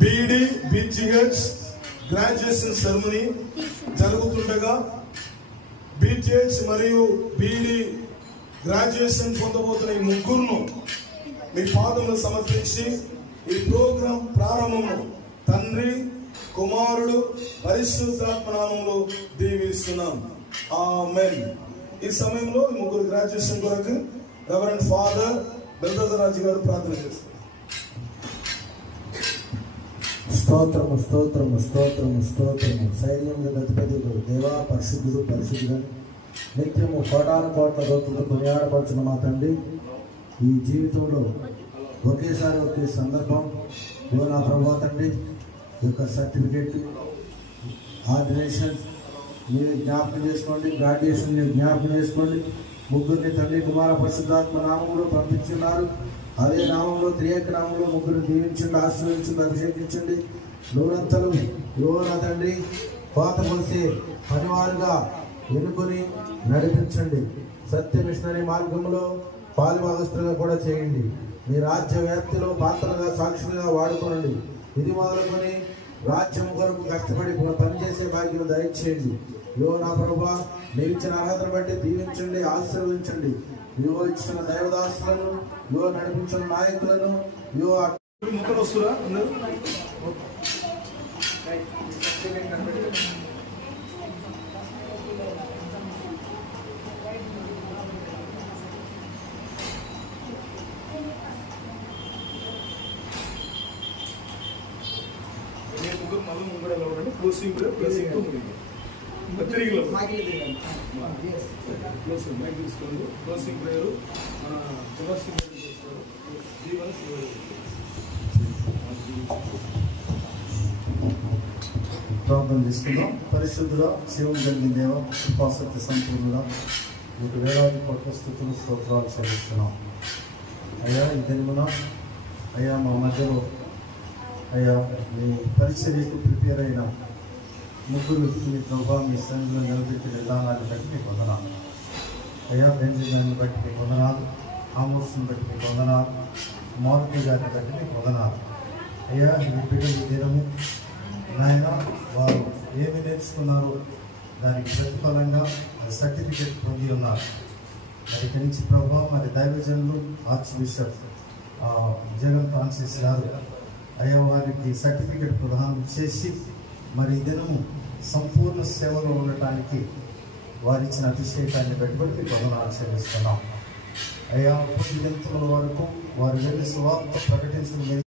BEd బీజీహెచ్ graduation ceremony జరుగుతుండగా బీజీహెచ్ మరియు BEd graduation పొందబోతున్న ఈ ముగ్గురును మీ పాదములు సమర్పించి ఈ ప్రోగ్రాం ప్రారంభము తండ్రి కుమారుడు పరిశుద్ధాత్మ నామములో దీవిస్తున్నాం. ఆమేన్. ఈ సమయంలో ముగ్గురు గ్రాడ్యుయేషన్ కొరకు రెవరెండ్ ఫాదర్ బెల్దరాజు గారు ప్రార్థన చేస్తారు. స్తోత్రము స్తోత్రము స్తోత్రము స్తోత్రము సైన్యముల గతిపతిలో దేవా పరిశుద్ధుడు పరిశుద్ధుడు నిత్యము కోటాను కోట్ల రోజులు కొనియాడపడుచున్న మా తండ్రి, ఈ జీవితంలో ఒకేసారి ఒకే సందర్భం నా ప్రభా తండ్రి యొక్క సర్టిఫికేట్ ఆర్డినేషన్ మీరు జ్ఞాపకం చేసుకోండి, గ్రాడ్యుయేషన్ మీరు జ్ఞాపకం చేసుకోండి. ముగ్గురిని తండ్రి కుమార పరిశుద్ధాత్మ నామంలో పంపించున్నారు. అదే నామంలో త్రియేక నామంలో ముగ్గురు దీవించండి, ఆశీర్వదించండి, అభిషేకించండి. నూరంతలు యువన తండ్రి కోత కొలిసే పనివారుగా ఎన్నుకొని నడిపించండి. సత్య మిషనరీ మార్గంలో పాలుభాగస్తులుగా కూడా చేయండి. మీ రాజ్య వ్యాప్తిలో పాత్రలుగా సాక్షులుగా వాడుకోనండి. ఇది మొదలుకొని రాజ్యం కొరకు కష్టపడి పనిచేసే భాగ్యం దయచేయండి. యో నా ప్రభువా, మీరు ఇచ్చిన అర్హతను బట్టి దీవించండి, ఆశీర్వదించండి. యో ఇచ్చిన దైవదాసులను, యో నడిపించిన నాయకులను, యో క్లోజింగ్ ప్రేయర్ ప్రార్థన చేసుకుందాం. పరిశుద్ధుడా, శివం కలిగిన దేవ, కృపాసక్తి సంపూర్ణుడా, మీకు వేలాది కోట్ల స్తుతులు స్తోత్రాలు చెల్లిస్తున్నాం. అయ్యా ఈ దినమున అయ్యా మా మధ్యలో అయ్యా మీ పరిచర్యకు ప్రిపేర్ అయిన ముగ్గురు మీ ప్రభావ మీ సన్నిధిలో నిలబెట్టిన విధానాన్ని బట్టి మీకు వందనాలు. అయ్యా బెంజమిన్ని బట్టి మీకు వందనాలు, ఆమోస్ని బట్టి మీకు వందనాలు, మారుతి గారిని బట్టి మీకు వందనాలు. అయ్యా ఈ బిడ్డల దినము నాయన వారు ఏమి నేర్చుకున్నారో దానికి ప్రతిఫలంగా సర్టిఫికేట్ పొంది ఉన్నారు. మరి నుంచి ప్రభావ మరి దైవజనులు ఆర్చ్ బిషప్ జగన్ ఫ్రాన్సిస్ గారు అయ్యా వారికి సర్టిఫికేట్ ప్రదానం చేసి మరి ఈ దినము సంపూర్ణ సేవలో ఉండటానికి వారిచ్చిన అభిషేకాన్ని బట్టి మీకు వందనాలు చెల్లిస్తున్నాం. అయ్యా 10 గంటల వరకు వారు వెళ్ళి సువార్త ప్రకటించడం